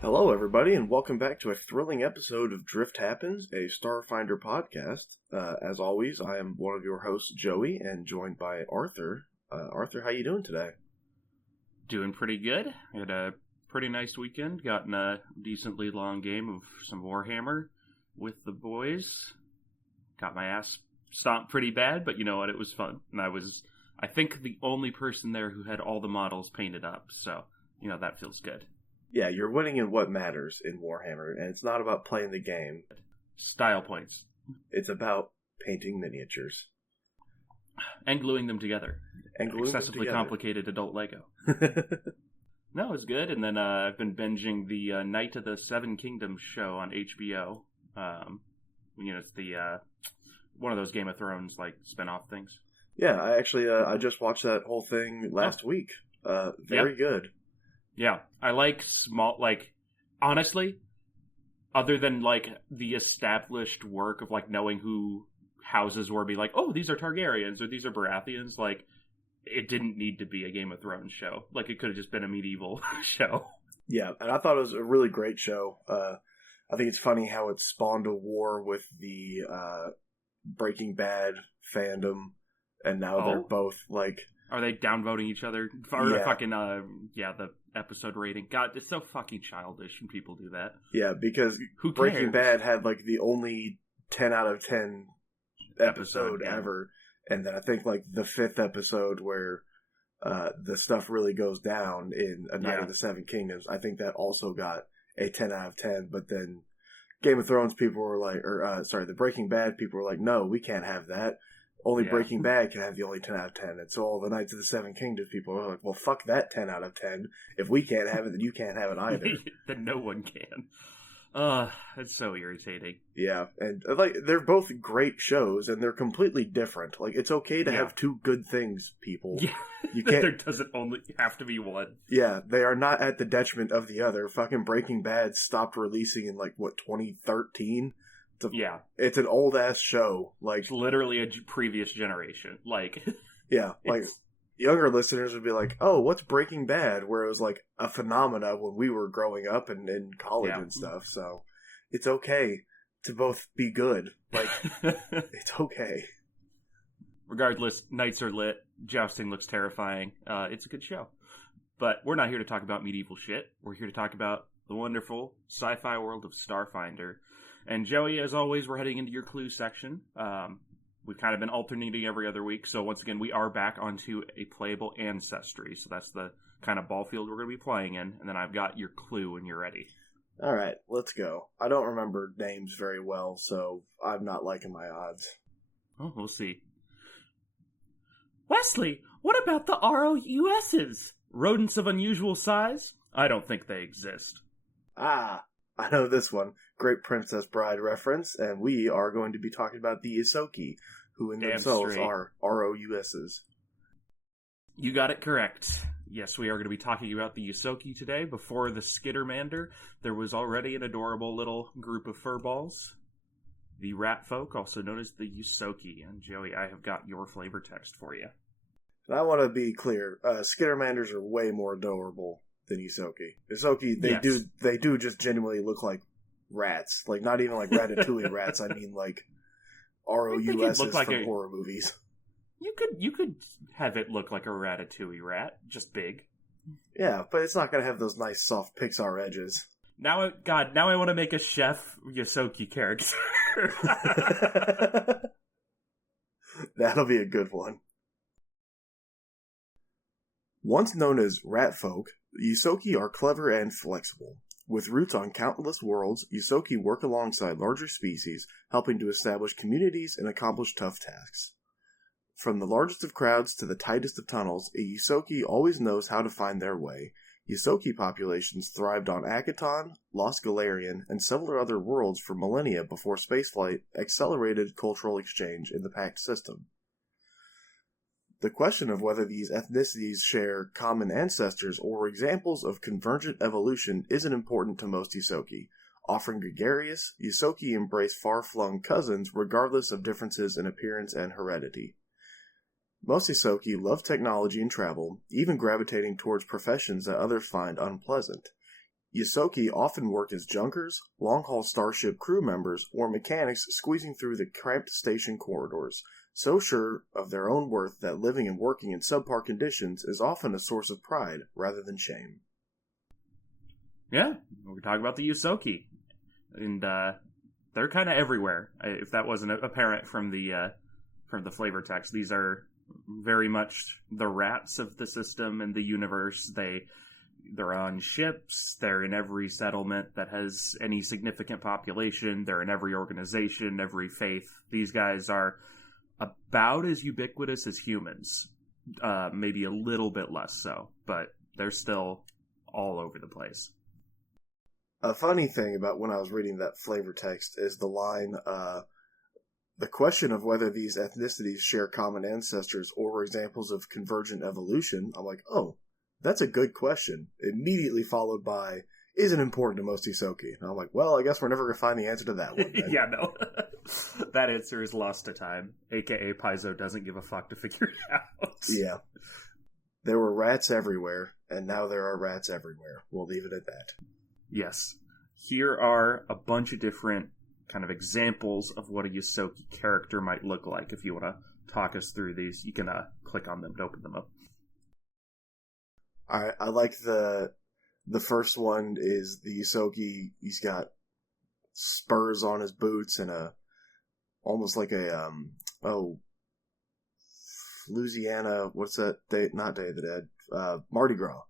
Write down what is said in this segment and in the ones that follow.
Hello, everybody, and welcome back to a thrilling episode of Drift Happens, a Starfinder podcast. As always, I am one of your hosts, Joey, and joined by Arthur. Arthur, how you doing today? Doing pretty good. Had a pretty nice weekend. Got in a decently long game of some Warhammer with the boys. Got my ass stomped pretty bad, but you know what? It was fun. And I think, the only person there who had all the models painted up. So, you know, that feels good. Yeah, you're winning in what matters in Warhammer, and it's not about playing the game. Style points. It's about painting miniatures. And gluing them together. And gluing Excessively them together. Complicated adult Lego. No, it was good. And then I've been binging the Night of the Seven Kingdoms show on HBO. It's the one of those Game of Thrones like spin-off things. Yeah, I just watched that whole thing last week. Very good. Yeah, I like honestly, other than like the established work of like knowing who houses were, be like, oh, these are Targaryens or these are Baratheons, like, it didn't need to be a Game of Thrones show. Like, it could have just been a medieval show. Yeah, and I thought it was a really great show. I think it's funny how it spawned a war with the Breaking Bad fandom, and now they're both like... Are they downvoting each other? Or Yeah. The episode rating. God, it's so fucking childish when people do that. Yeah, because Who Breaking cares? Bad had like the only 10 out of 10 episode yeah. ever. And then I think like the 5th episode where the stuff really goes down in A Night of the Seven Kingdoms, I think that also got a 10 out of 10. But then Game of Thrones people were like, the Breaking Bad people were like, no, we can't have that. Only Breaking Bad can have the only 10 out of 10. And so all the Knights of the Seven Kingdoms people are like, well, fuck that 10 out of 10. If we can't have it, then you can't have it either. Then no one can. It's so irritating. Yeah, and like they're both great shows, and they're completely different. Like, it's okay to have two good things, people. Yeah, You can't. there doesn't only have to be one. Yeah, they are not at the detriment of the other. Fucking Breaking Bad stopped releasing in 2013. It's an old ass show. Like, It's literally a previous generation. Like, yeah, like younger listeners would be like, "Oh, what's Breaking Bad?" Where it was like a phenomena when we were growing up and in college and stuff. So it's okay to both be good. Like, it's okay. Regardless, nights are lit. Jousting looks terrifying. It's a good show. But we're not here to talk about medieval shit. We're here to talk about the wonderful sci-fi world of Starfinder. And Joey, as always, we're heading into your clue section. We've kind of been alternating every other week. So once again, we are back onto a playable ancestry. So that's the kind of ball field we're going to be playing in. And then I've got your clue when you're ready. All right, let's go. I don't remember names very well, so I'm not liking my odds. Oh, we'll see. Wesley, what about the ROUSs? Rodents of unusual size? I don't think they exist. Ah, I know this one. Great Princess Bride reference, and we are going to be talking about the Ysoki, who in themselves are ROUSs. You got it correct. Yes, we are going to be talking about the Ysoki today. Before the Skittermander, there was already an adorable little group of furballs. The rat folk, also known as the Ysoki. And Joey, I have got your flavor text for you. And I want to be clear, Skittermanders are way more adorable than Ysoki. Ysoki, they do just genuinely look like rats. Like, not even like Ratatouille rats, I mean like ROUSs from horror movies. You could have it look like a Ratatouille rat, just big. Yeah, but it's not going to have those nice soft Pixar edges. Now I want to make a Chef Ysoki character. That'll be a good one. Once known as rat folk, Ysoki are clever and flexible. With roots on countless worlds, Ysoki work alongside larger species, helping to establish communities and accomplish tough tasks. From the largest of crowds to the tightest of tunnels, a Ysoki always knows how to find their way. Ysoki populations thrived on Akaton, Lost Galarian, and several other worlds for millennia before spaceflight accelerated cultural exchange in the Pact system. The question of whether these ethnicities share common ancestors or examples of convergent evolution isn't important to most Ysoki. Offering gregarious, Ysoki embrace far-flung cousins regardless of differences in appearance and heredity. Most Ysoki love technology and travel, even gravitating towards professions that others find unpleasant. Ysoki often work as junkers, long-haul starship crew members, or mechanics squeezing through the cramped station corridors, so sure of their own worth that living and working in subpar conditions is often a source of pride rather than shame. Yeah, we're talking about the Ysoki. And they're kind of everywhere, if that wasn't apparent from the flavor text. These are very much the rats of the system and the universe. They're on ships, they're in every settlement that has any significant population, they're in every organization, every faith. These guys are about as ubiquitous as humans, maybe a little bit less so, but they're still all over the place. A funny thing about when I was reading that flavor text is the line, the question of whether these ethnicities share common ancestors or were examples of convergent evolution. I'm like, oh, that's a good question. Immediately followed by, isn't important to most Ysoki. And I'm like, well, I guess we're never going to find the answer to that one. Yeah, no. That answer is lost to time. AKA Paizo doesn't give a fuck to figure it out. Yeah. There were rats everywhere, and now there are rats everywhere. We'll leave it at that. Yes. Here are a bunch of different kind of examples of what a Ysoki character might look like. If you want to talk us through these, you can click on them to open them up. Alright, I like the first one is the Ysoki. He's got spurs on his boots and almost like a, Louisiana, what's that day? Not Day of the Dead. Mardi Gras.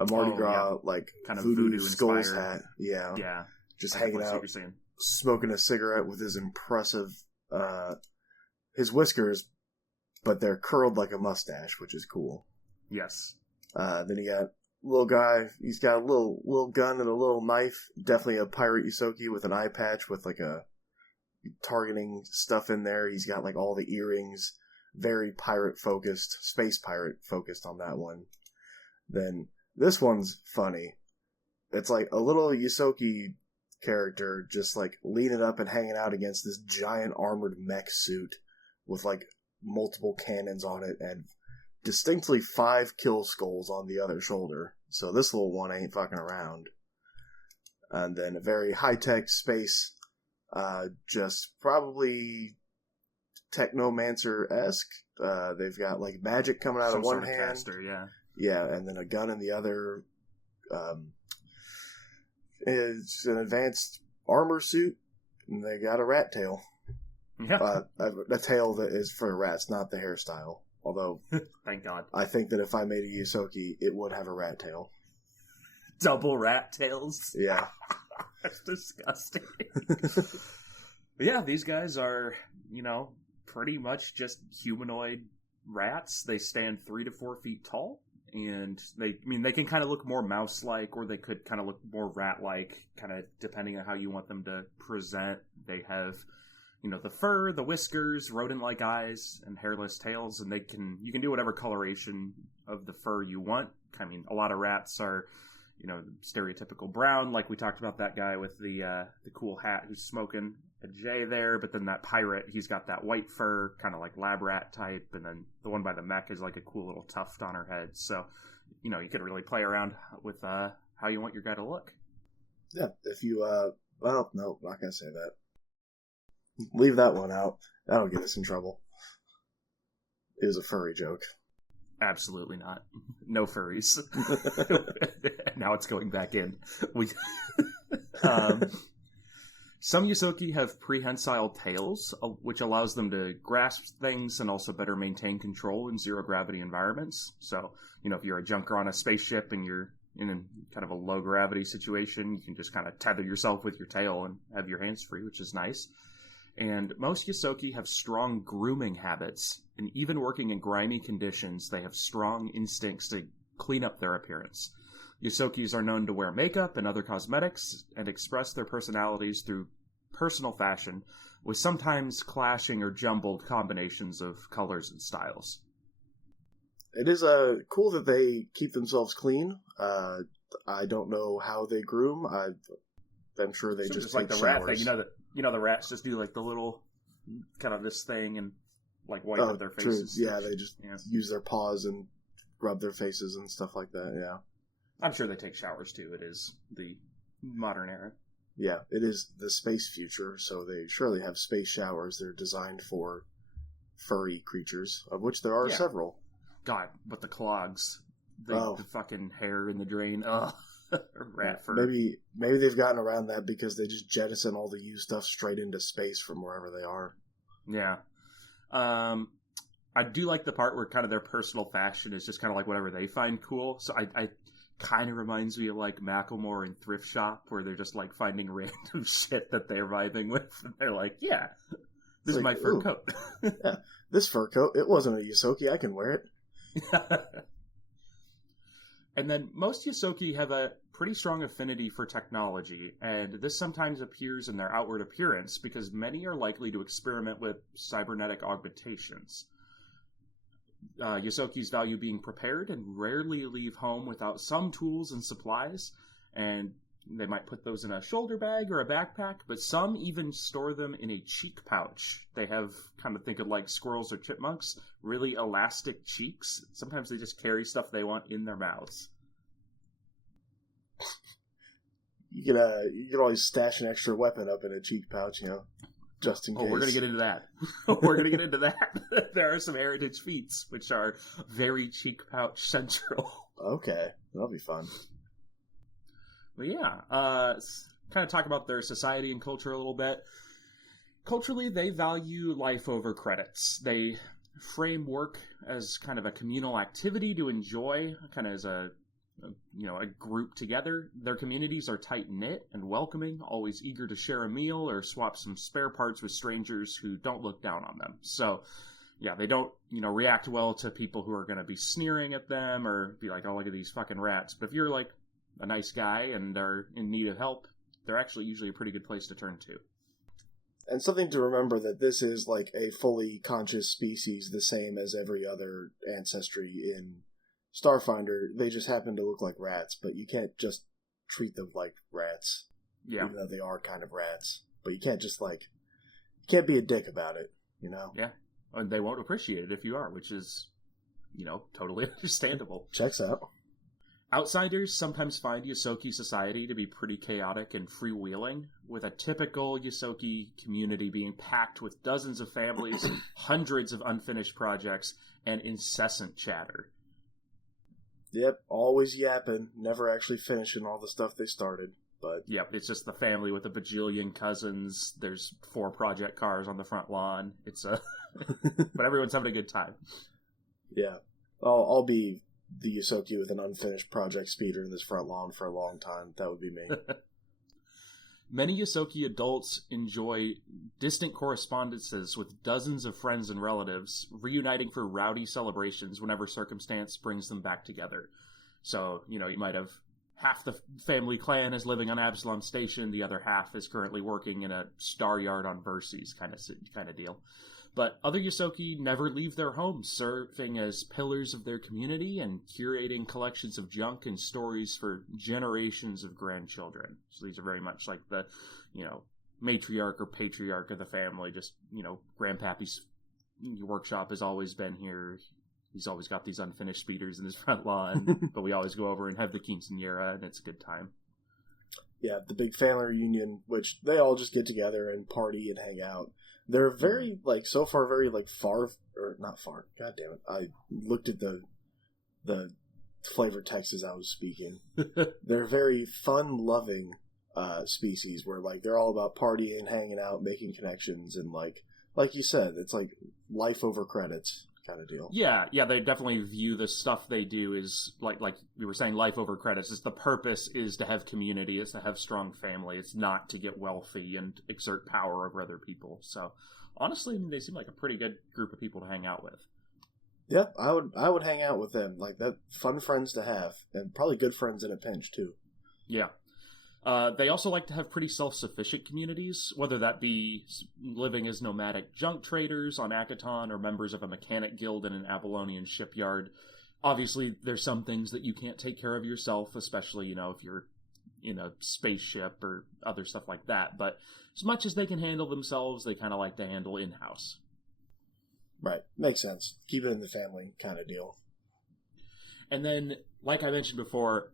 A Mardi Gras, like, kind of voodoo inspired skulls hat. Yeah. Yeah. Just hanging out, smoking a cigarette with his impressive, his whiskers, but they're curled like a mustache, which is cool. Yes. Then you got little guy, he's got a little gun and a little knife. Definitely a pirate Ysoki with an eye patch with like a targeting stuff in there. He's got like all the earrings. Very pirate focused, space pirate focused on that one. Then this one's funny. It's like a little Ysoki character just like leaning up and hanging out against this giant armored mech suit with like multiple cannons on it and distinctly 5 kill skulls on the other shoulder. So this little one ain't fucking around. And then a very high-tech space, just probably technomancer-esque. They've got like magic coming out of one hand. Caster, yeah. Yeah, and then a gun in the other. It's an advanced armor suit, and they got a rat tail. Yeah. A tail that is for rats, not the hairstyle. Although, thank God. I think that if I made a Ysoki, it would have a rat tail. Double rat tails? Yeah. That's disgusting. Yeah, these guys are, pretty much just humanoid rats. They stand 3 to 4 feet tall, and they can kind of look more mouse-like, or they could kind of look more rat-like, kind of depending on how you want them to present. They have, the fur, the whiskers, rodent-like eyes, and hairless tails, and you can do whatever coloration of the fur you want. I mean, a lot of rats are, stereotypical brown, like we talked about that guy with the cool hat who's smoking a J there, but then that pirate, he's got that white fur, kind of like lab rat type, and then the one by the mech is like a cool little tuft on her head. So, you could really play around with how you want your guy to look. Yeah, if you, well, no, not gonna say that. Leave that one out. That'll get us in trouble. It was a furry joke. Absolutely not. No furries. Now it's going back in. Some Ysoki have prehensile tails, which allows them to grasp things and also better maintain control in zero-gravity environments. So, if you're a junker on a spaceship and you're in kind of a low-gravity situation, you can just kind of tether yourself with your tail and have your hands free, which is nice. And most Ysoki have strong grooming habits, and even working in grimy conditions, they have strong instincts to clean up their appearance. Ysokis are known to wear makeup and other cosmetics, and express their personalities through personal fashion, with sometimes clashing or jumbled combinations of colors and styles. It is cool that they keep themselves clean. I don't know how they groom. I'm sure they just like take the showers. rat thing. The rats just do like the little kind of this thing and like wipe up their faces. True. Yeah, they just use their paws and rub their faces and stuff like that. Yeah. I'm sure they take showers too. It is the modern era. Yeah, it is the space future, so they surely have space showers. They're designed for furry creatures, of which there are several. God, but the clogs. The fucking hair in the drain. Ugh. Rat fur. Maybe they've gotten around that because they just jettison all the used stuff straight into space from wherever they are. Yeah. I do like the part where kind of their personal fashion is just kind of like whatever they find cool. So I kind of reminds me of like Macklemore and Thrift Shop, where they're just like finding random shit that they're vibing with. And they're like, yeah, this is my fur coat. Yeah, this fur coat, it wasn't a Ysoki, I can wear it. And then most Ysoki have a pretty strong affinity for technology, and this sometimes appears in their outward appearance because many are likely to experiment with cybernetic augmentations. Yosokis value being prepared and rarely leave home without some tools and supplies, and they might put those in a shoulder bag or a backpack, but some even store them in a cheek pouch. They have, kind of think of like squirrels or chipmunks, really elastic cheeks. Sometimes they just carry stuff they want in their mouths. You can always stash an extra weapon up in a cheek pouch, just in case. Oh, we're going to get into that. We're going to get into that. There are some heritage feats, which are very cheek pouch central. Okay, that'll be fun. But yeah, kind of talk about their society and culture a little bit. Culturally, they value life over credits. They frame work as kind of a communal activity to enjoy, kind of as a group together. Their communities are tight-knit and welcoming, always eager to share a meal or swap some spare parts with strangers who don't look down on them. So, yeah, they don't, react well to people who are going to be sneering at them or be like, oh, look at these fucking rats. But if you're, like, a nice guy and are in need of help, they're actually usually a pretty good place to turn to. And something to remember that this is, like, a fully conscious species, the same as every other ancestry in Starfinder. They just happen to look like rats, but you can't just treat them like rats. Yeah. Even though they are kind of rats. But you can't just, you can't be a dick about it, Yeah. And they won't appreciate it if you are, which is, totally understandable. Checks out. Outsiders sometimes find Ysoki society to be pretty chaotic and freewheeling, with a typical Ysoki community being packed with dozens of families, hundreds of unfinished projects, and incessant chatter. Yep, always yapping, never actually finishing all the stuff they started. But yep, it's just the family with a bajillion cousins. There's 4 project cars on the front lawn. It's but everyone's having a good time. Yeah, I'll be the Ysoki with an unfinished project speeder in this front lawn for a long time. That would be me. Many Ysoki adults enjoy distant correspondences with dozens of friends and relatives, reuniting for rowdy celebrations whenever circumstance brings them back together. So, you might have half the family clan is living on Absalom Station, the other half is currently working in a star yard on Verces kind of deal. But other Ysoki never leave their homes, serving as pillars of their community and curating collections of junk and stories for generations of grandchildren. So these are very much like the, matriarch or patriarch of the family. Just, Grandpappy's workshop has always been here. He's always got these unfinished speeders in his front lawn, but we always go over and have the quinceañera, and it's a good time. Yeah, the big family reunion, which they all just get together and party and hang out. They're very, so far, very, far, or not far, god damn it. I looked at the flavor text as I was speaking. They're very fun-loving species where, they're all about partying, hanging out, making connections, and, like you said, it's life over credits kind of deal. Yeah, they definitely view the stuff they do is, like we were saying, life over credits. Is the purpose is to have community, is to have strong family. It's not to get wealthy and exert power over other people. So, honestly, they seem like a pretty good group of people to hang out with. Yeah, I would hang out with them. That, fun friends to have, and probably good friends in a pinch, too. Yeah. They also like to have pretty self-sufficient communities, whether that be living as nomadic junk traders on Akaton or members of a mechanic guild in an Avalonian shipyard. Obviously, there's some things that you can't take care of yourself, especially, if you're in a spaceship or other stuff like that. But as much as they can handle themselves, they kind of like to handle in-house. Right. Makes sense. Keep it in the family kind of deal. And then, like I mentioned before,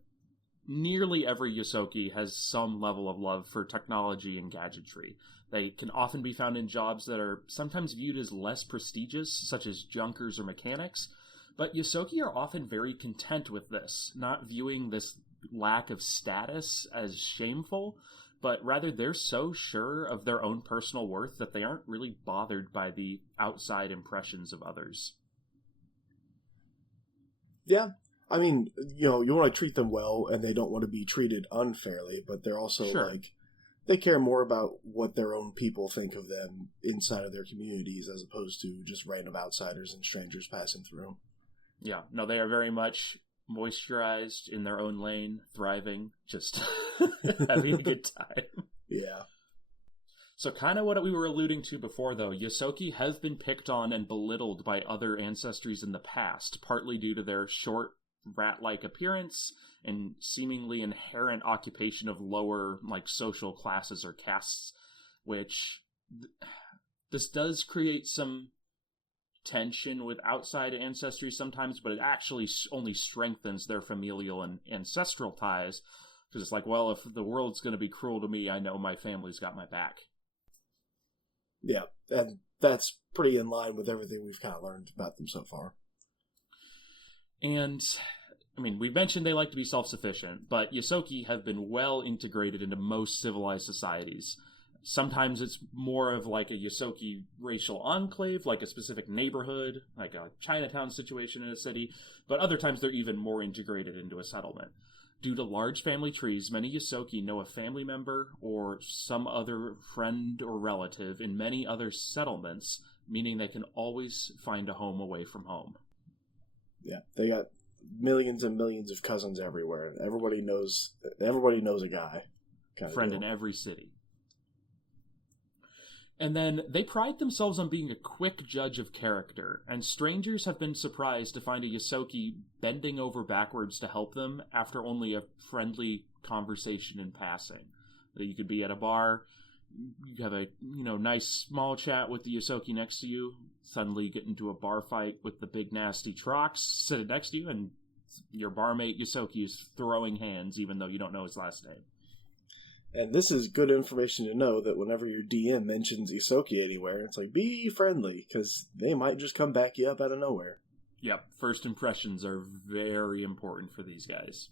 nearly every Ysoki has some level of love for technology and gadgetry. They can often be found in jobs that are sometimes viewed as less prestigious, such as junkers or mechanics, but Ysoki are often very content with this, not viewing this lack of status as shameful, but rather they're so sure of their own personal worth that they aren't really bothered by the outside impressions of others. Yeah. I mean, you want to treat them well, and they don't want to be treated unfairly, but they're also, Sure. they care more about what their own people think of them inside of their communities as opposed to just random outsiders and strangers passing through. Yeah, no, they are very much moisturized in their own lane, thriving, just having a good time. Yeah. So kind of what we were alluding to before, though, Ysoki have been picked on and belittled by other ancestries in the past, partly due to their short, rat-like appearance and seemingly inherent occupation of lower, social classes or castes, which this does create some tension with outside ancestry sometimes, but it actually only strengthens their familial and ancestral ties, because it's well, if the world's going to be cruel to me, I know my family's got my back. Yeah, and that's pretty in line with everything we've kind of learned about them so far. And, we mentioned they like to be self-sufficient, but Ysoki have been well integrated into most civilized societies. Sometimes it's more of a Ysoki racial enclave, like a specific neighborhood, like a Chinatown situation in a city, but other times they're even more integrated into a settlement. Due to large family trees, many Ysoki know a family member or some other friend or relative in many other settlements, meaning they can always find a home away from home. Yeah, they got millions and millions of cousins everywhere. Everybody knows a guy. Friend in every city. And then they pride themselves on being a quick judge of character, and strangers have been surprised to find a Ysoki bending over backwards to help them after only a friendly conversation in passing. You could be at a bar, you have a nice small chat with the Ysoki next to you, suddenly get into a bar fight with the big nasty Trox sitting next to you, and your barmate Ysoki is throwing hands even though you don't know his last name. And this is good information to know that whenever your DM mentions Ysoki anywhere, it's be friendly, because they might just come back you up out of nowhere. Yep, first impressions are very important for these guys.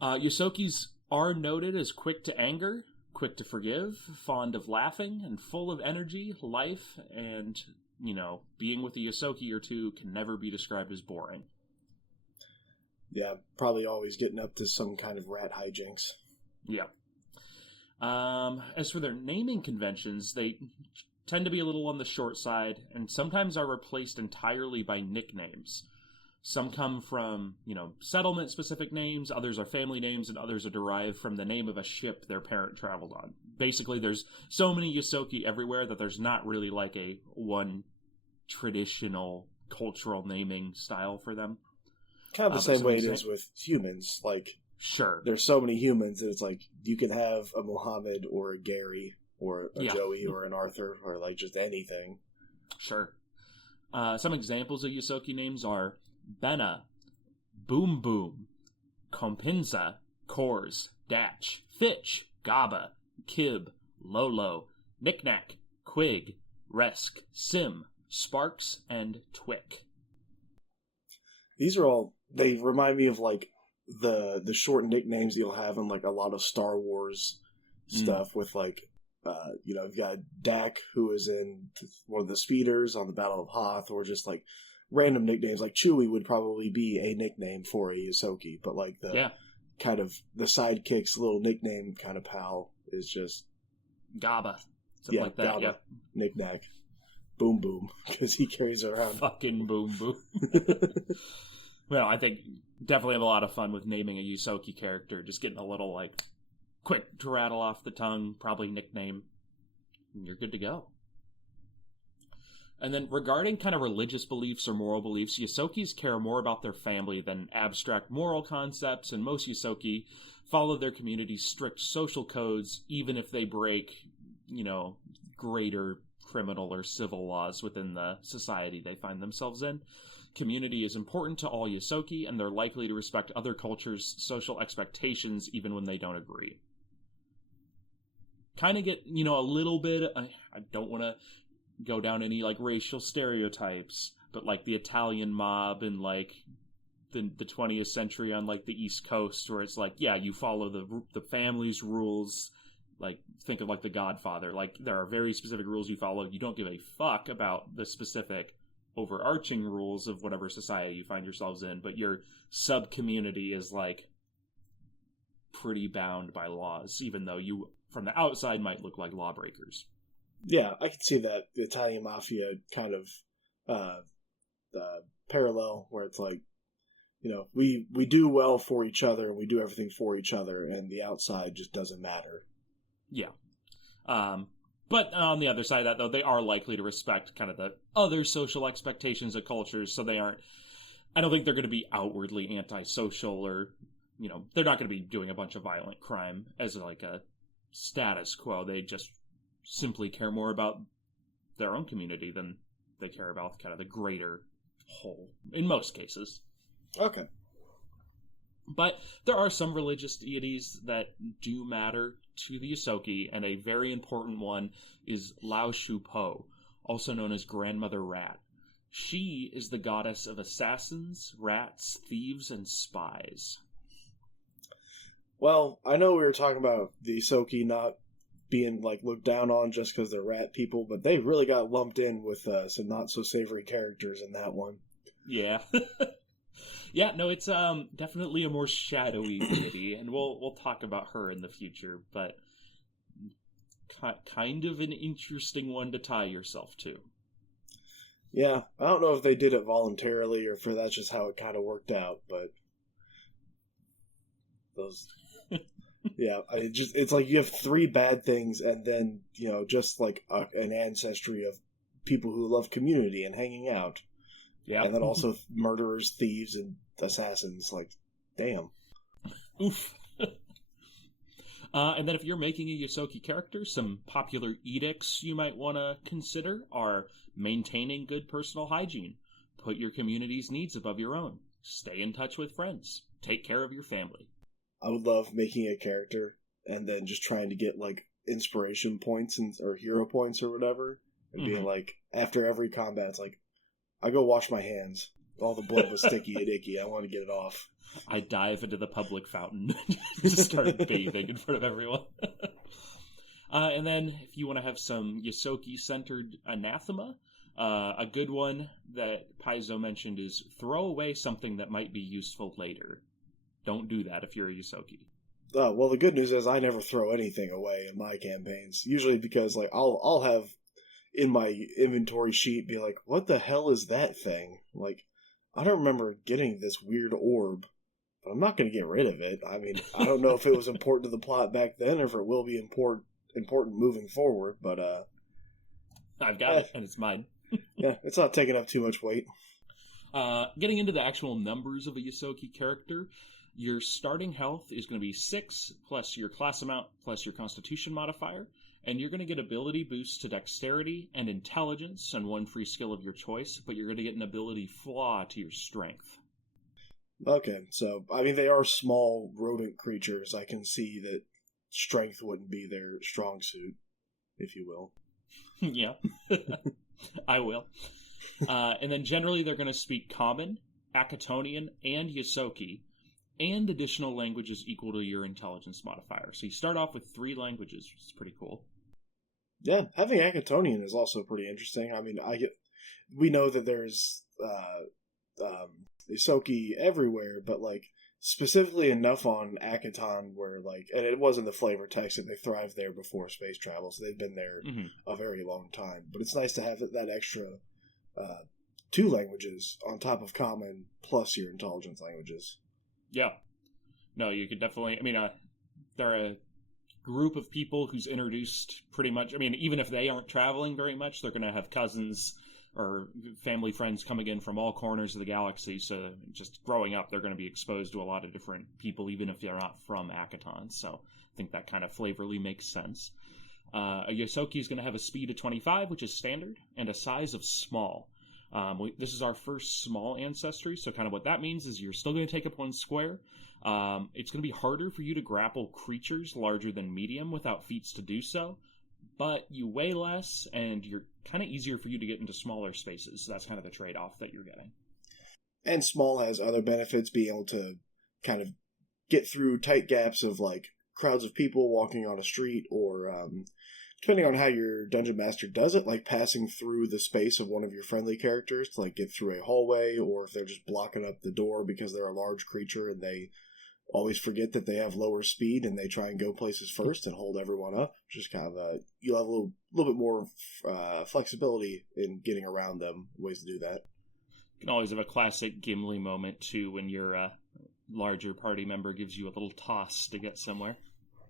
Yosokis are noted as quick to anger, quick to forgive, fond of laughing, and full of energy, life, and, being with a Ysoki or two can never be described as boring. Yeah, probably always getting up to some kind of rat hijinks. Yeah. As for their naming conventions, they tend to be a little on the short side, and sometimes are replaced entirely by nicknames. Some come from, settlement-specific names, others are family names, and others are derived from the name of a ship their parent traveled on. Basically, there's so many Ysoki everywhere that there's not really a one traditional cultural naming style for them. Kind of the same way it is with humans. Sure. There's so many humans that it's you could have a Muhammad or a Gary or a Joey or an Arthur or just anything. Sure. Some examples of Ysoki names are Benna, Boom Boom, Kompinza, Kors, Datch, Fitch, Gaba, Kib, Lolo, Knickknack, Quig, Resk, Sim, Sparks, and Twick. These are all, they remind me of the short nicknames you'll have in a lot of Star Wars stuff with you've got Dak, who is in one of the speeders on the Battle of Hoth, or just random nicknames. Chewie would probably be a nickname for a Ysoki, but kind of the sidekick's little nickname kind of pal is just Gaba. Something like that, Gaba. yeah. Knick-knack. Boom Boom, because he carries it around. Fucking Boom Boom. Well, I think definitely have a lot of fun with naming a Ysoki character, just getting a little, quick to rattle off the tongue, probably nickname, and you're good to go. And then regarding kind of religious beliefs or moral beliefs, Ysokis care more about their family than abstract moral concepts, and most Ysoki follow their community's strict social codes, even if they break, greater criminal or civil laws within the society they find themselves in. community is important to all Ysoki, and they're likely to respect other cultures' social expectations even when they don't agree. Kind of get, a little bit, I don't want to go down any, racial stereotypes, but, the Italian mob and, the 20th century on, the East Coast, where it's you follow the family's rules. Think of, The Godfather. There are very specific rules you follow. You don't give a fuck about the specific overarching rules of whatever society you find yourselves in, but your sub-community is, pretty bound by laws, even though you, from the outside, might look like lawbreakers. Yeah, I can see that. The Italian Mafia kind of parallel, where it's we do well for each other, and we do everything for each other, and the outside just doesn't matter. Yeah. But on the other side of that, though, they are likely to respect kind of the other social expectations of cultures, so they aren't... I don't think they're going to be outwardly antisocial, or, they're not going to be doing a bunch of violent crime as, a status quo. They just simply care more about their own community than they care about kind of the greater whole, in most cases. Okay. But there are some religious deities that do matter to the Ysoki, and a very important one is Lao Shu Po, also known as Grandmother Rat. She is the goddess of assassins, rats, thieves, and spies. Well, I know we were talking about the Ysoki not being looked down on just because they're rat people, but they really got lumped in with some not so savory characters in that one. Yeah. Yeah, no, it's definitely a more shadowy deity, and we'll talk about her in the future, but kind of an interesting one to tie yourself to. Yeah, I don't know if they did it voluntarily or if that's just how it kind of worked out, but those... Yeah, it's you have three bad things, and then, just an ancestry of people who love community and hanging out. Yeah. And then also murderers, thieves, and assassins. Damn. Oof. And then if you're making a Ysoki character, some popular edicts you might want to consider are maintaining good personal hygiene, put your community's needs above your own, stay in touch with friends, take care of your family. I would love making a character and then just trying to get inspiration points or hero points or whatever, and being after every combat, it's I go wash my hands. All the blood was sticky and icky. I want to get it off. I dive into the public fountain just start bathing in front of everyone. And then if you want to have some Ysoki-centered anathema, a good one that Paizo mentioned is throw away something that might be useful later. Don't do that if you're a Ysoki. Well, the good news is I never throw anything away in my campaigns. Usually because I'll have in my inventory sheet be what the hell is that thing? I don't remember getting this weird orb, but I'm not going to get rid of it. I mean, I don't know if it was important to the plot back then or if it will be important moving forward, but I've got it, and it's mine. Yeah, it's not taking up too much weight. Getting into the actual numbers of a Ysoki character, your starting health is going to be 6, plus your class amount, plus your constitution modifier, and you're going to get ability boosts to dexterity and intelligence and one free skill of your choice, but you're going to get an ability flaw to your strength. Okay, so, I mean, they are small rodent creatures. I can see that strength wouldn't be their strong suit, if you will. Yeah, I will. And then generally they're going to speak Common, Akatonian, and Ysoki, and additional languages equal to your intelligence modifier. So you start off with 3 languages, which is pretty cool. Yeah, having Akatonian is also pretty interesting. I mean, we know that there's Ysoki everywhere, but specifically enough on Akaton where and it wasn't the flavor text that they thrived there before space travel, so they've been there a very long time. But it's nice to have that extra 2 languages on top of Common plus your intelligence languages. Yeah. No, you could definitely... I mean, they're a group of people who's introduced pretty much... I mean, even if they aren't traveling very much, they're going to have cousins or family friends coming in from all corners of the galaxy, so just growing up, they're going to be exposed to a lot of different people, even if they're not from Akaton, so I think that kind of flavorly makes sense. A Ysoki is going to have a speed of 25, which is standard, and a size of small. This is our first small ancestry, so kind of what that means is you're still going to take up 1 square. It's going to be harder for you to grapple creatures larger than medium without feats to do so, but you weigh less, and you're kind of easier for you to get into smaller spaces, so that's kind of the trade-off that you're getting. And small has other benefits, being able to kind of get through tight gaps of like crowds of people walking on a street, or depending on how your dungeon master does it, like passing through the space of one of your friendly characters to like get through a hallway, or if they're just blocking up the door because they're a large creature and they always forget that they have lower speed and they try and go places first and hold everyone up. Just kind of you'll have a little bit more flexibility in getting around them, ways to do that. You can always have a classic Gimli moment, too, when your larger party member gives you a little toss to get somewhere.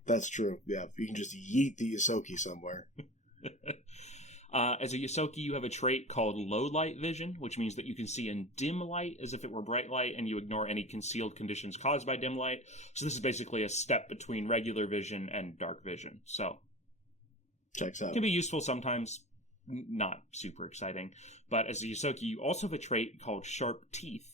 That's true, yeah. You can just yeet the Ysoki somewhere. As a Ysoki, you have a trait called low light vision, which means that you can see in dim light as if it were bright light, and you ignore any concealed conditions caused by dim light. So this is basically a step between regular vision and dark vision. So, checks out. Can be useful sometimes, not super exciting. But as a Ysoki, you also have a trait called sharp teeth.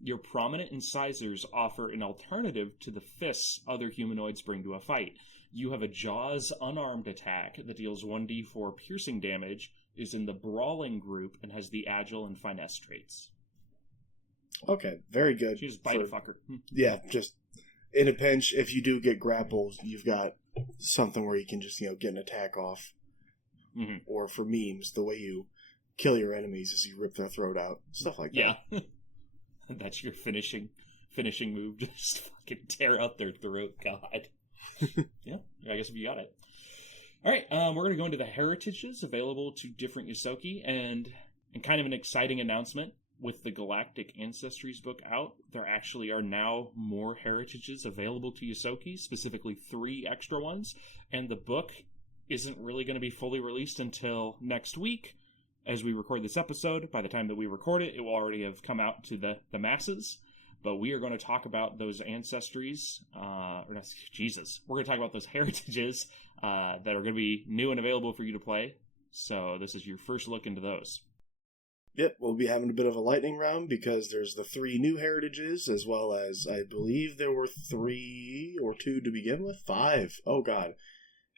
Your prominent incisors offer an alternative to the fists other humanoids bring to a fight. You have a Jaws unarmed attack that deals 1d4 piercing damage, is in the brawling group, and has the agile and finesse traits. Okay, very good. You just bite a fucker. Yeah, just in a pinch, if you do get grappled, you've got something where you can just, get an attack off. Mm-hmm. Or for memes, the way you kill your enemies is you rip their throat out. Stuff like that. Yeah. That's your finishing move. Just fucking tear out their throat, God. Yeah, I guess if you got it. All right, we're going to go into the heritages available to different Ysoki, and kind of an exciting announcement. With the Galactic Ancestries book out, there actually are now more heritages available to Ysoki, specifically 3 extra ones, and the book isn't really going to be fully released until next week. As we record this episode, by the time that we record it, it will already have come out to the masses. But we are going to talk about those ancestries, we're going to talk about those heritages that are going to be new and available for you to play. So this is your first look into those. Yep, we'll be having a bit of a lightning round because there's the 3 new heritages, as well as, I believe there were 3 or 2 to begin with? 5. Oh, God.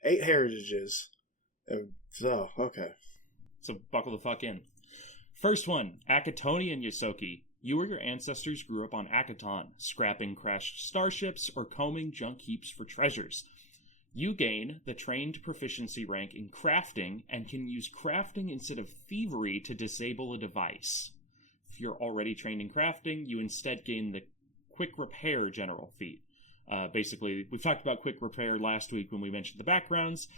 8 heritages. So, okay. So buckle the fuck in. First one, Akatonian Ysoki. You or your ancestors grew up on Akaton, scrapping crashed starships or combing junk heaps for treasures. You gain the trained proficiency rank in crafting and can use crafting instead of thievery to disable a device. If you're already trained in crafting, you instead gain the quick repair general feat. Basically, we've talked about quick repair last week when we mentioned the backgrounds.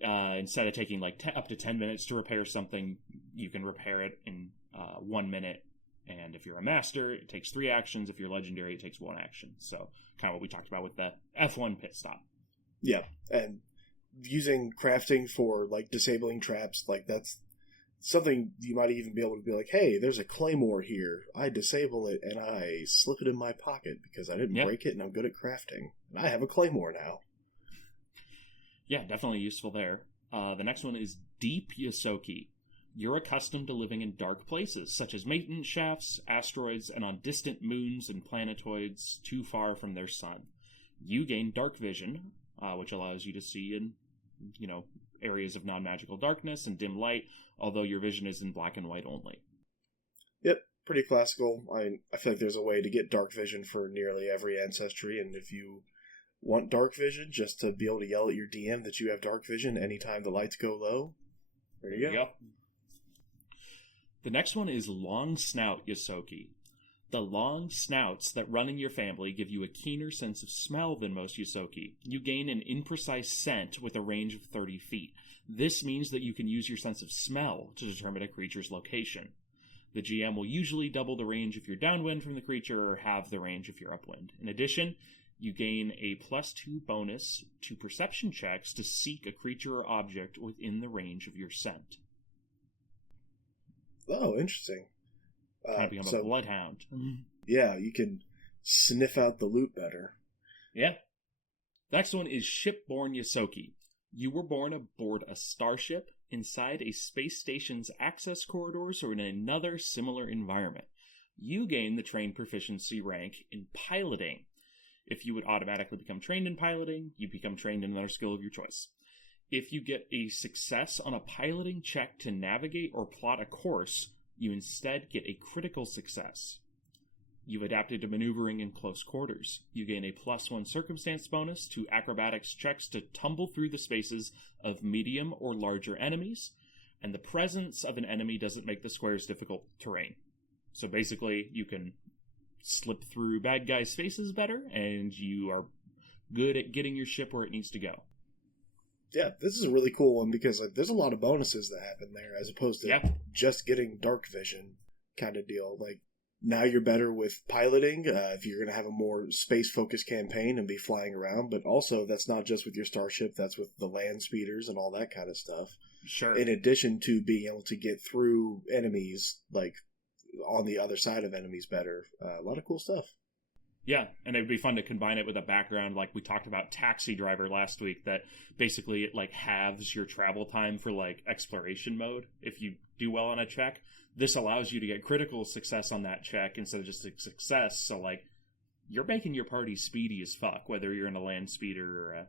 Instead of taking up to 10 minutes to repair something, you can repair it in 1 minute. And if you're a master, it takes 3 actions. If you're legendary, it takes 1 action. So kind of what we talked about with the F1 pit stop. Yeah, and using crafting for disabling traps, that's something you might even be able to be like, hey, there's a claymore here. I disable it and I slip it in my pocket because I didn't break it and I'm good at crafting. And I have a claymore now. Yeah, definitely useful there. The next one is Deep Ysoki. You're accustomed to living in dark places, such as maintenance shafts, asteroids, and on distant moons and planetoids too far from their sun. You gain dark vision, which allows you to see in, areas of non-magical darkness and dim light, although your vision is in black and white only. Yep, pretty classical. I feel like there's a way to get dark vision for nearly every ancestry, and if you want dark vision just to be able to yell at your DM that you have dark vision anytime the lights go low, there you go. The next one is Long Snout Ysoki. The long snouts that run in your family give you a keener sense of smell than most Ysoki. You gain an imprecise scent with a range of 30 feet. This means that you can use your sense of smell to determine a creature's location. The GM will usually double the range if you're downwind from the creature or halve the range if you're upwind. In addition, you gain a +2 bonus to perception checks to seek a creature or object within the range of your scent. Oh, interesting. Kind of become a bloodhound. Yeah, you can sniff out the loot better. Yeah. The next one is Shipborne Ysoki. You were born aboard a starship, inside a space station's access corridors, or in another similar environment. You gain the trained proficiency rank in piloting. If you would automatically become trained in piloting, you become trained in another skill of your choice. If you get a success on a piloting check to navigate or plot a course, you instead get a critical success. You've adapted to maneuvering in close quarters. You gain a +1 circumstance bonus to acrobatics checks to tumble through the spaces of medium or larger enemies, and the presence of an enemy doesn't make the squares difficult terrain. So basically, you can slip through bad guys' faces better, and you are good at getting your ship where it needs to go. Yeah, this is a really cool one because there's a lot of bonuses that happen there as opposed to just getting dark vision kind of deal. Now you're better with piloting if you're going to have a more space-focused campaign and be flying around, but also that's not just with your starship, that's with the land speeders and all that kind of stuff. Sure. In addition to being able to get through enemies, on the other side of enemies better. A lot of cool stuff. Yeah, and it would be fun to combine it with a background like we talked about Taxi Driver last week, that basically it halves your travel time for exploration mode if you do well on a check. This allows you to get critical success on that check instead of just a success, so you're making your party speedy as fuck, whether you're in a land speeder or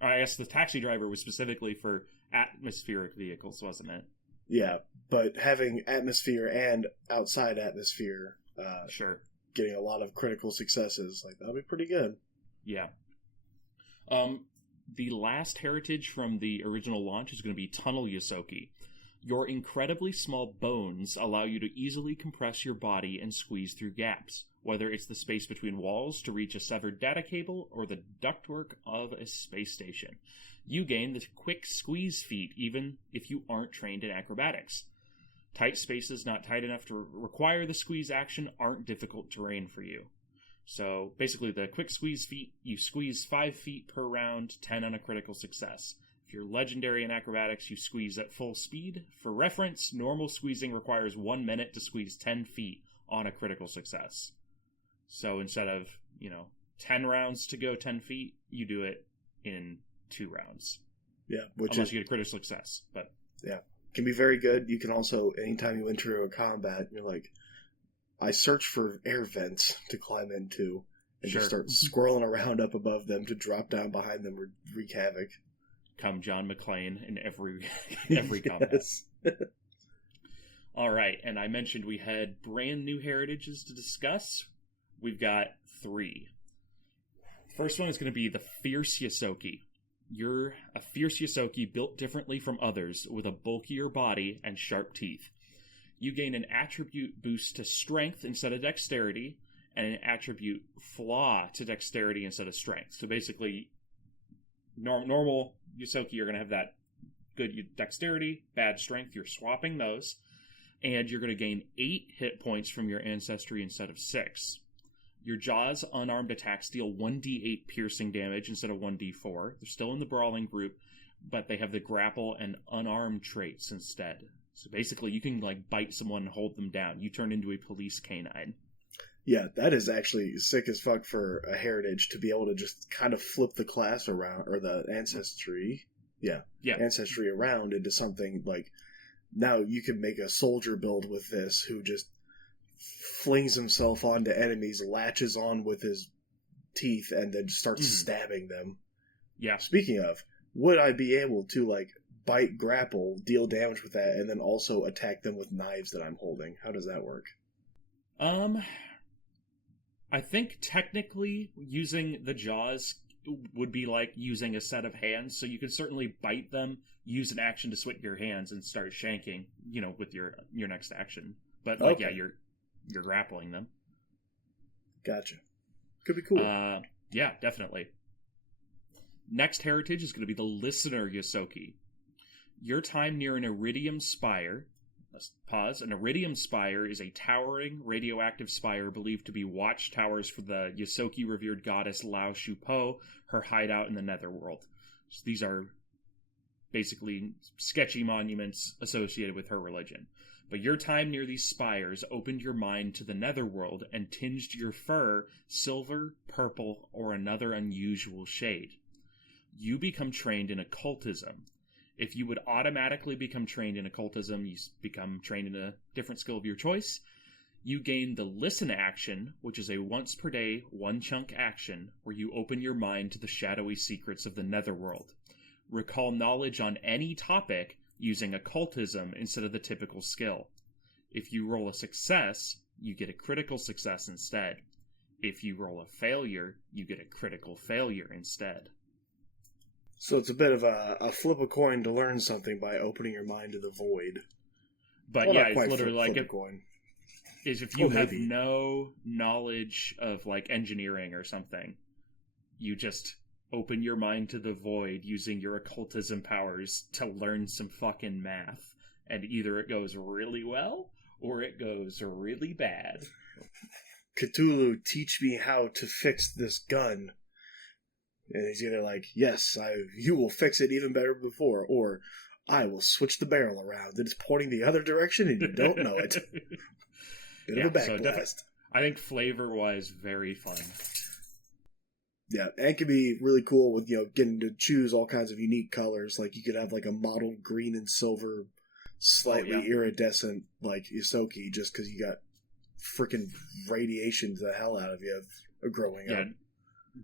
I guess the Taxi Driver was specifically for atmospheric vehicles, wasn't it? Yeah, but having atmosphere and outside atmosphere, sure, getting a lot of critical successes, that'll be pretty good. Yeah. The last heritage from the original launch is going to be Tunnel Ysoki. Your incredibly small bones allow you to easily compress your body and squeeze through gaps, whether it's the space between walls to reach a severed data cable or the ductwork of a space station. You gain the quick squeeze feat even if you aren't trained in acrobatics. Tight spaces not tight enough to require the squeeze action aren't difficult terrain for you. So basically the quick squeeze feat, you squeeze 5 feet per round, 10 on a critical success. If you're legendary in acrobatics, you squeeze at full speed. For reference, normal squeezing requires 1 minute to squeeze 10 feet on a critical success. So instead of, 10 rounds to go 10 feet, you do it in 2 rounds. Yeah, unless you get a critical success. But yeah, can be very good. You can also, anytime you enter a combat, you're I search for air vents to climb into and just start squirreling around up above them to drop down behind them or wreak havoc. Come John McClane in every combat. All right, and I mentioned we had brand new heritages to discuss. We've got 3. First one is going to be the Fierce Ysoki. You're a Fierce Ysoki built differently from others with a bulkier body and sharp teeth. You gain an attribute boost to strength instead of dexterity, and an attribute flaw to dexterity instead of strength. So basically, normal Ysoki, you're going to have that good dexterity, bad strength, you're swapping those, and you're going to gain 8 hit points from your ancestry instead of 6. Your Jaws unarmed attacks deal 1d8 piercing damage instead of 1d4. They're still in the brawling group, but they have the grapple and unarmed traits instead. So basically, you can bite someone and hold them down. You turn into a police canine. Yeah, that is actually sick as fuck for a heritage to be able to just kind of flip the class around, or the ancestry. Yeah. Ancestry around into something now you can make a soldier build with this who just flings himself onto enemies, latches on with his teeth, and then starts stabbing them. Yeah. Speaking of, would I be able to bite, grapple, deal damage with that, and then also attack them with knives that I'm holding? How does that work? I think technically using the jaws would be like using a set of hands, so you could certainly bite them, use an action to switch your hands, and start shanking, with your next action. But you're grappling them. Gotcha. Could be cool. Yeah, definitely. Next heritage is going to be the Listener Ysoki. Your time near an iridium spire. Let's pause. An iridium spire is a towering radioactive spire believed to be watchtowers for the Ysoki revered goddess Lao Shupo, her hideout in the Netherworld. So these are basically sketchy monuments associated with her religion. But your time near these spires opened your mind to the Netherworld and tinged your fur silver, purple, or another unusual shade. you become trained in occultism. If you would automatically become trained in occultism, you become trained in a different skill of your choice. You gain the Listen action, which is a once per day, one chunk action, where you open your mind to the shadowy secrets of the netherworld. Recall knowledge on any topic using occultism instead of the typical skill. If you roll a success, you get a critical success instead. If you roll a failure, you get a critical failure instead. So it's a bit of a flip a coin to learn something by opening your mind to the void. But well, yeah, it's literally flip like a coin. If you have no knowledge of like engineering or something, you just open your mind to the void using your occultism powers to learn some fucking math. And either it goes really well or it goes really bad. Cthulhu, teach me how to fix this gun. And he's either like, yes, you will fix it even better than before, or I will switch the barrel around and it's pointing the other direction and you don't know it. Bit of a backblast. I think flavor-wise, very fun. Yeah, and it can be really cool with, getting to choose all kinds of unique colors. Like, you could have, like, a mottled green and silver, slightly iridescent, like, Ysoki, just because you got freaking radiation to the hell out of you growing up.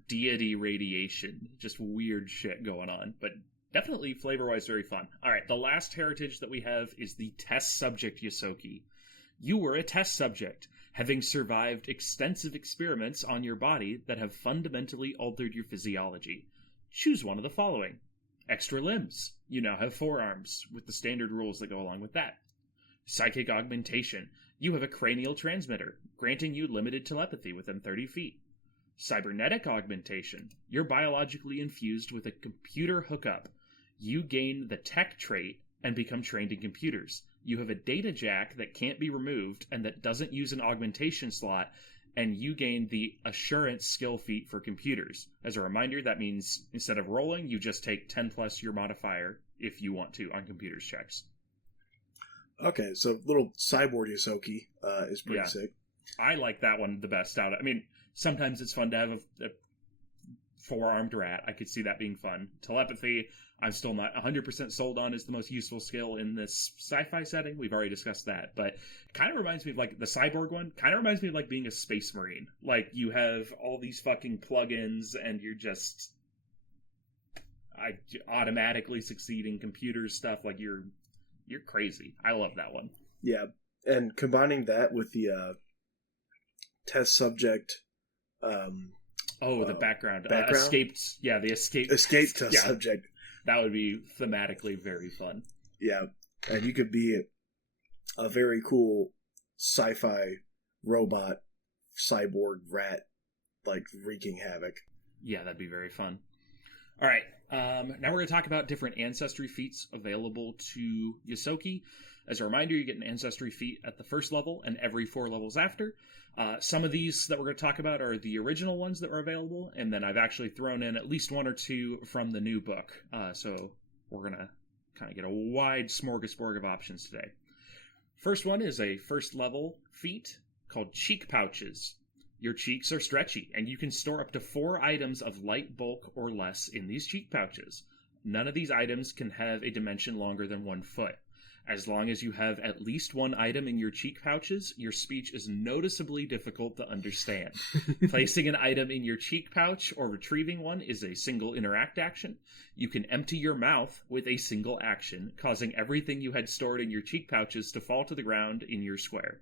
Deity radiation. Just weird shit going on. But definitely, flavor-wise, very fun. Alright, the last heritage that we have is the test subject Ysoki. You were a test subject, having survived extensive experiments on your body that have fundamentally altered your physiology. Choose one of the following. Extra limbs. You now have forearms, with the standard rules that go along with that. Psychic augmentation. You have a cranial transmitter, granting you limited telepathy within 30 feet. Cybernetic augmentation. You're biologically infused with a computer hookup. You gain the tech trait and become trained in computers. You have a data jack that can't be removed and that doesn't use an augmentation slot, and you gain the assurance skill feat for computers. As a reminder, that means instead of rolling, you just take 10 plus your modifier if you want to on computers checks. Okay, so little cyborg Ysoki is pretty sick. I like that one the best out of... I mean, sometimes it's fun to have a four-armed rat. I could see that being fun. Telepathy, I'm still not 100% sold on is the most useful skill in this sci-fi setting. We've already discussed that. But it kind of reminds me of, like, the cyborg one. Kind of reminds me of, like, being a space marine. Like, you have all these fucking plugins, and you're just... automatically succeeding computer stuff. Like, you're crazy. I love that one. Yeah, and combining that with the test subject... the background. Escaped test subject. That would be thematically very fun. Yeah, and you could be a very cool sci-fi robot cyborg rat, like, wreaking havoc. Yeah, that'd be very fun. All right, now we're going to talk about different ancestry feats available to Ysoki. As a reminder, you get an ancestry feat at the first level and every 4 levels after. Some of these that we're going to talk about are the original ones that were available, and then I've actually thrown in at least 1 or 2 from the new book. So we're going to kind of get a wide smorgasbord of options today. First one is a first level feat called Cheek Pouches. Your cheeks are stretchy, and you can store up to 4 items of light bulk or less in these cheek pouches. None of these items can have a dimension longer than 1 foot. As long as you have at least 1 item in your cheek pouches, your speech is noticeably difficult to understand. Placing an item in your cheek pouch or retrieving one is a single interact action. You can empty your mouth with a single action, causing everything you had stored in your cheek pouches to fall to the ground in your square.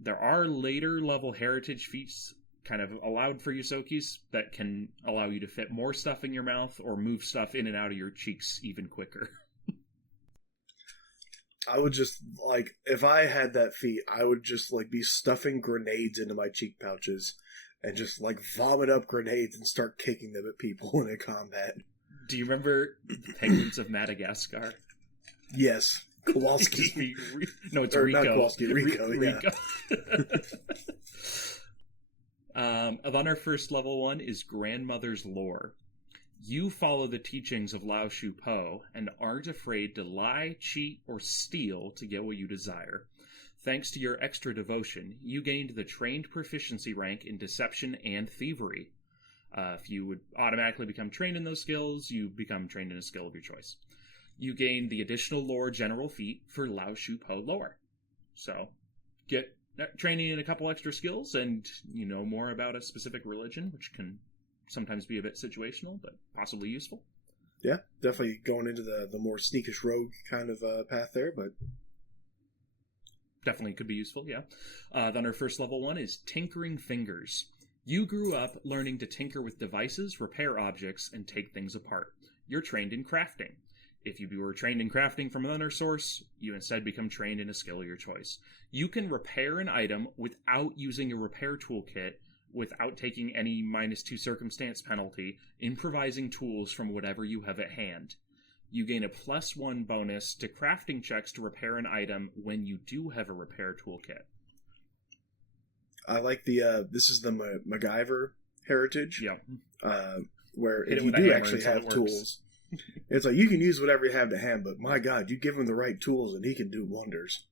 There are later level heritage feats kind of allowed for Ysokis that can allow you to fit more stuff in your mouth or move stuff in and out of your cheeks even quicker. I would just, like, if I had that feat, I would just, like, be stuffing grenades into my cheek pouches and just, like, vomit up grenades and start kicking them at people in a combat. Do you remember the Penguins of Madagascar? Yes. Kowalski. No, it's or Rico. Not Kowalski, Rico, yeah. On our first level one is Grandmother's Lore. You follow the teachings of Lao Shu Po and aren't afraid to lie, cheat, or steal to get what you desire. Thanks to your extra devotion, you gained the trained proficiency rank in deception and thievery. If you would automatically become trained in those skills, you become trained in a skill of your choice. You gain the additional lore general feat for Lao Shu Po lore. So, get training in a couple extra skills, and you know more about a specific religion, which can sometimes be a bit situational, but possibly useful. Yeah, definitely going into the more sneakish rogue kind of path there, but definitely could be useful, yeah. Then our first level one is Tinkering Fingers. You grew up learning to tinker with devices, repair objects, and take things apart. You're trained in crafting. If you were trained in crafting from another source, you instead become trained in a skill of your choice. You can repair an item without using a repair toolkit, without taking any -2 circumstance penalty, improvising tools from whatever you have at hand. You gain a +1 bonus to crafting checks to repair an item when you do have a repair toolkit. I like this is the MacGyver heritage. Yep. Where if you do actually have tools, it's like you can use whatever you have to hand, but my God, you give him the right tools and he can do wonders.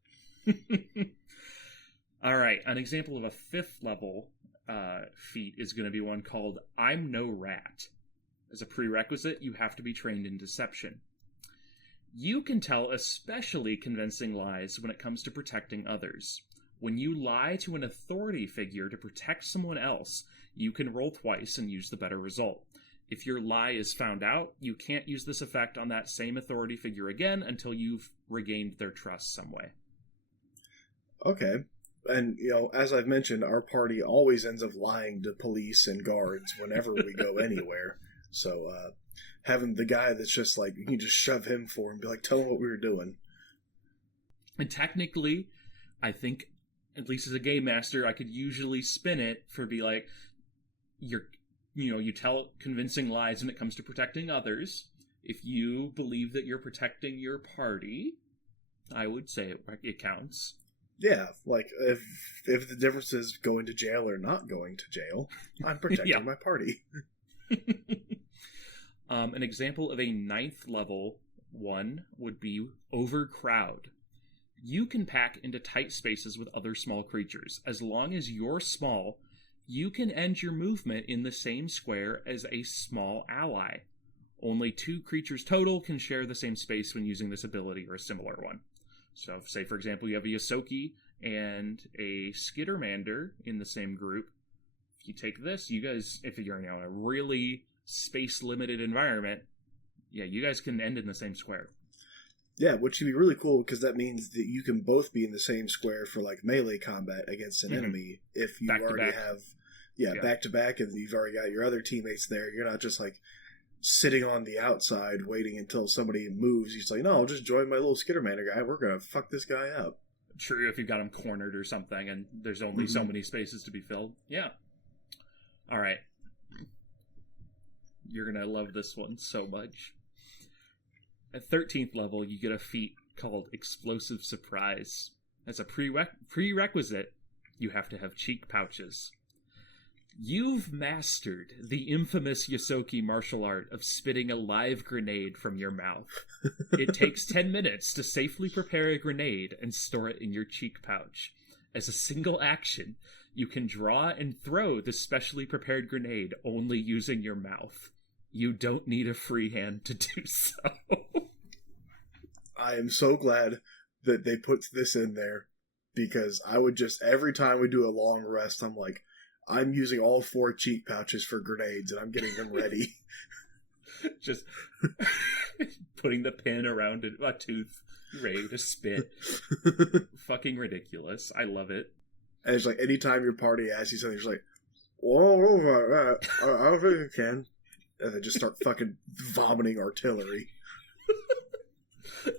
All right, an example of a 5th level feat is going to be one called I'm No Rat. As a prerequisite, you have to be trained in deception. You can tell especially convincing lies when it comes to protecting others. When you lie to an authority figure to protect someone else, you can roll twice and use the better result. If your lie is found out, you can't use this effect on that same authority figure again until you've regained their trust some way. Okay. And, as I've mentioned, our party always ends up lying to police and guards whenever we go anywhere. So, having the guy that's just like, you can just shove him for and be like, tell him what we were doing. And technically, I think, at least as a game master, I could usually spin it for be like, you tell convincing lies when it comes to protecting others. If you believe that you're protecting your party, I would say it counts. Yeah, like, if the difference is going to jail or not going to jail, I'm protecting my party. An example of a 9th level one would be Overcrowd. You can pack into tight spaces with other small creatures. As long as you're small, you can end your movement in the same square as a small ally. Only 2 creatures total can share the same space when using this ability or a similar one. So, say, for example, you have a Ysoki and a Skittermander in the same group. If you take this, you guys, if you're in a really space-limited environment, you guys can end in the same square. Yeah, which should be really cool, because that means that you can both be in the same square for, like, melee combat against an enemy if you already have, back-to-back, and you've already got your other teammates there. You're not just, like, sitting on the outside waiting until somebody moves. He's like, no, I'll just join my little Skittermander guy. We're going to fuck this guy up. True, if you've got him cornered or something and there's only so many spaces to be filled. Yeah. All right. You're going to love this one so much. At 13th level, you get a feat called Explosive Surprise. As a prerequisite, you have to have cheek pouches. You've mastered the infamous Ysoki martial art of spitting a live grenade from your mouth. It takes 10 minutes to safely prepare a grenade and store it in your cheek pouch. As a single action, you can draw and throw the specially prepared grenade only using your mouth. You don't need a free hand to do so. I am so glad that they put this in there, because I would just, every time we do a long rest, I'm like, I'm using all 4 cheek pouches for grenades, and I'm getting them ready. Just putting the pin around a tooth, ready to spit. Fucking ridiculous. I love it. And it's like, anytime your party asks you something, it's like, whoa, I don't think I can. And they just start fucking vomiting artillery.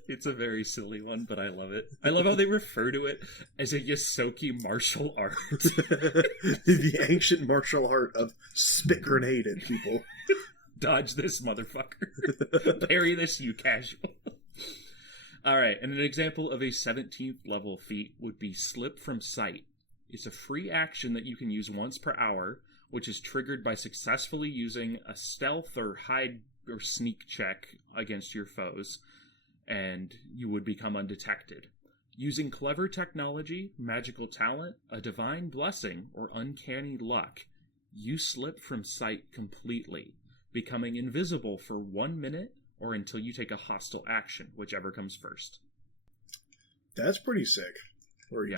It's a very silly one, but I love it. I love how they refer to it as a Ysoki martial art. The ancient martial art of spit grenade at people. Dodge this, motherfucker. Parry this, you casual. Alright, and an example of a 17th level feat would be Slip from Sight. It's a free action that you can use once per hour, which is triggered by successfully using a stealth or hide or sneak check against your foes, and you would become undetected. Using clever technology, magical talent, a divine blessing, or uncanny luck, you slip from sight completely, becoming invisible for 1 minute or until you take a hostile action, whichever comes first. That's pretty sick. Or you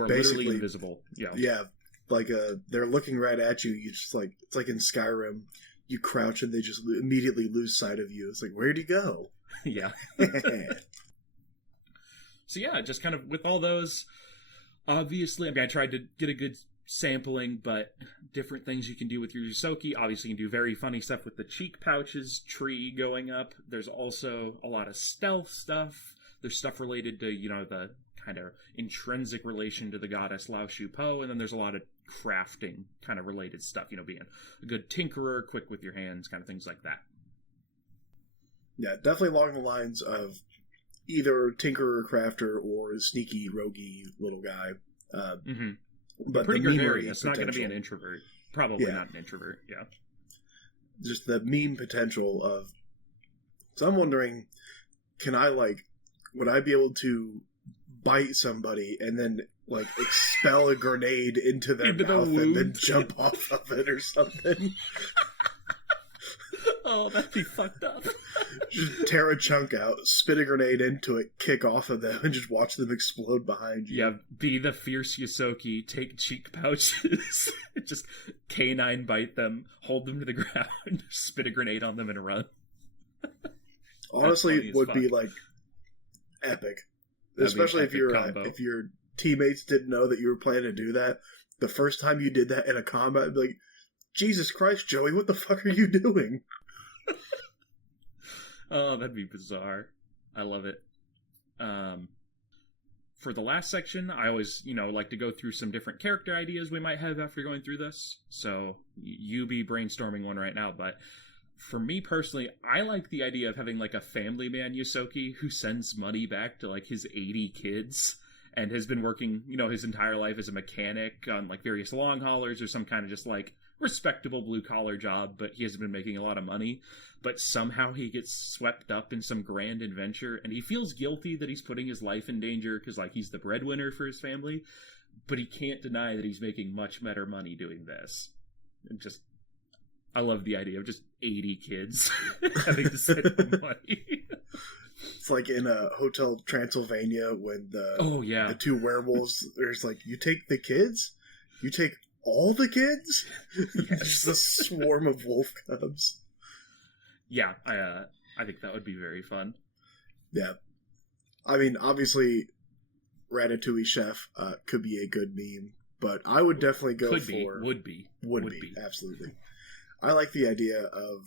are literally invisible. Yeah. Like they're looking right at you. You just like, it's like in Skyrim. You crouch and they just immediately lose sight of you. It's like, where'd he go? Yeah. So yeah, just kind of with all those, obviously, I mean, I tried to get a good sampling, but different things you can do with your Ysoki. Obviously, you can do very funny stuff with the cheek pouches, tree going up. There's also a lot of stealth stuff. There's stuff related to, the kind of intrinsic relation to the goddess Lao Shu Po, and then there's a lot of crafting kind of related stuff, being a good tinkerer, quick with your hands, kind of things like that. Yeah, definitely along the lines of either tinkerer, crafter, or sneaky, roguey little guy. But pretty gregarious. It's not going to be an introvert. Probably not an introvert, yeah. Just the meme potential of... So I'm wondering, would I be able to bite somebody and then, expel a grenade into their mouth and then jump off of it or something? Oh, that'd be fucked up. Just tear a chunk out, spit a grenade into it, kick off of them, and just watch them explode behind you. Yeah, be the fierce Ysoki, take cheek pouches, just canine bite them, hold them to the ground, spit a grenade on them, and run. Honestly, it would be, epic. Especially if your teammates didn't know that you were planning to do that. The first time you did that in a combat, it'd be like, Jesus Christ, Joey, what the fuck are you doing? Oh, that'd be bizarre. I love it. For the last section, I always, like to go through some different character ideas we might have after going through this. So you be brainstorming one right now, but for me personally, I like the idea of having a family man Ysoki who sends money back to his 80 kids and has been working, his entire life as a mechanic on various long haulers or some kind of just respectable blue collar job, but he hasn't been making a lot of money. But somehow he gets swept up in some grand adventure, and he feels guilty that he's putting his life in danger because he's the breadwinner for his family, but he can't deny that he's making much better money doing this. And I love the idea of just 80 kids having to send him money. It's like in Hotel Transylvania when the two werewolves, there's you take the kids? You take all the kids? Yes. Just a swarm of wolf cubs. Yeah, I think that would be very fun. Yeah. I mean, obviously, Ratatouille Chef could be a good meme, but I would definitely go for... Would be, absolutely. I like the idea of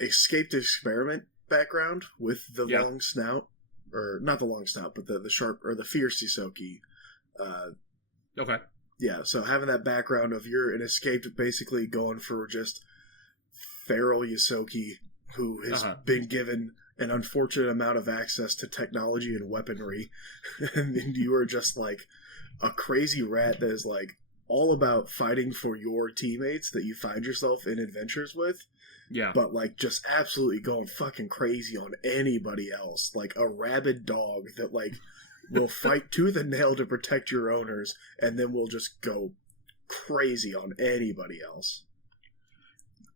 escaped experiment background with the long snout, or not the long snout, but the sharp, or the fierce Ysoki. Okay. Yeah, so having that background of you're an escaped, basically going for just feral Ysoki, who has been given an unfortunate amount of access to technology and weaponry, and you are just a crazy rat that is all about fighting for your teammates that you find yourself in adventures with. Yeah. But just absolutely going fucking crazy on anybody else. Like a rabid dog that will fight tooth and nail to protect your owners, and then will just go crazy on anybody else.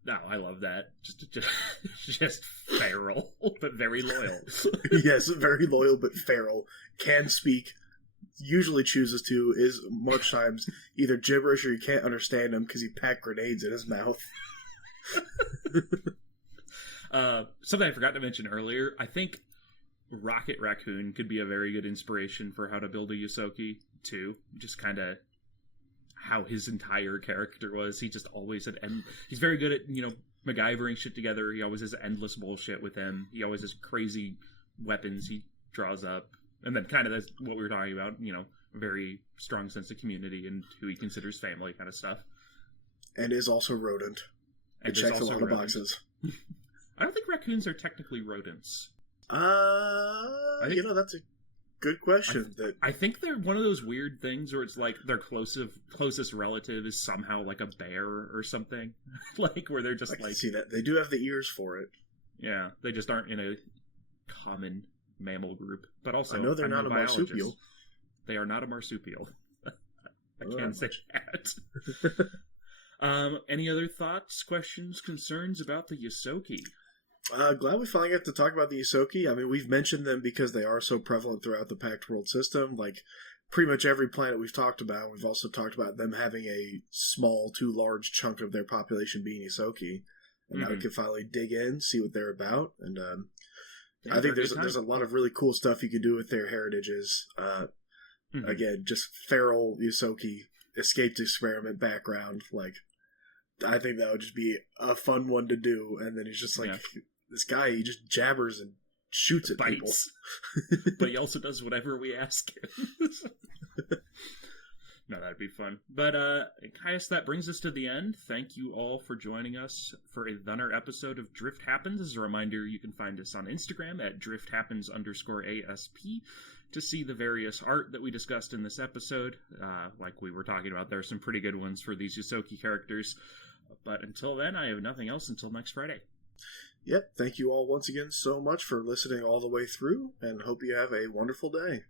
No, I love that. Just feral, but very loyal. Yes, very loyal, but feral. Can speak. Usually chooses to. Is much times either gibberish or you can't understand him because he packed grenades in his mouth. Something I forgot to mention earlier. I think Rocket Raccoon could be a very good inspiration for how to build a Ysoki, too. Just kind of how his entire character was. He just always had... he's very good at, MacGyvering shit together. He always has endless bullshit with him. He always has crazy weapons he draws up. And then kind of that's what we were talking about, very strong sense of community and who he considers family kind of stuff. And is also rodent. It checks a lot of boxes. I don't think raccoons are technically rodents. That's a good question. I think they're one of those weird things where it's their closest relative is somehow a bear or something. Where they're just I can see that. They do have the ears for it. Yeah, they just aren't in a common mammal group. But also, I know they're not a marsupial. They are not a marsupial. I can say that. Any other thoughts, questions, concerns about the Ysoki? Glad we finally get to talk about the Ysoki. I mean, we've mentioned them because they are so prevalent throughout the Pact World system. Like, pretty much every planet we've talked about, we've also talked about them having a small to large chunk of their population being Ysoki. And now we can finally dig in, see what they're about. And I think there's a lot of really cool stuff you can do with their heritages. Again, just feral Ysoki, escaped experiment background. Like, I think that would just be a fun one to do. And then he's just like, this guy, he just jabbers and shoots at bites people. But he also does whatever we ask him. No, that'd be fun. But, Caius, that brings us to the end. Thank you all for joining us for another episode of Drift Happens. As a reminder, you can find us on Instagram at drifthappens_ASP to see the various art that we discussed in this episode. Like we were talking about, there are some pretty good ones for these Ysoki characters. But until then, I have nothing else until next Friday. Yep. Thank you all once again so much for listening all the way through, and hope you have a wonderful day.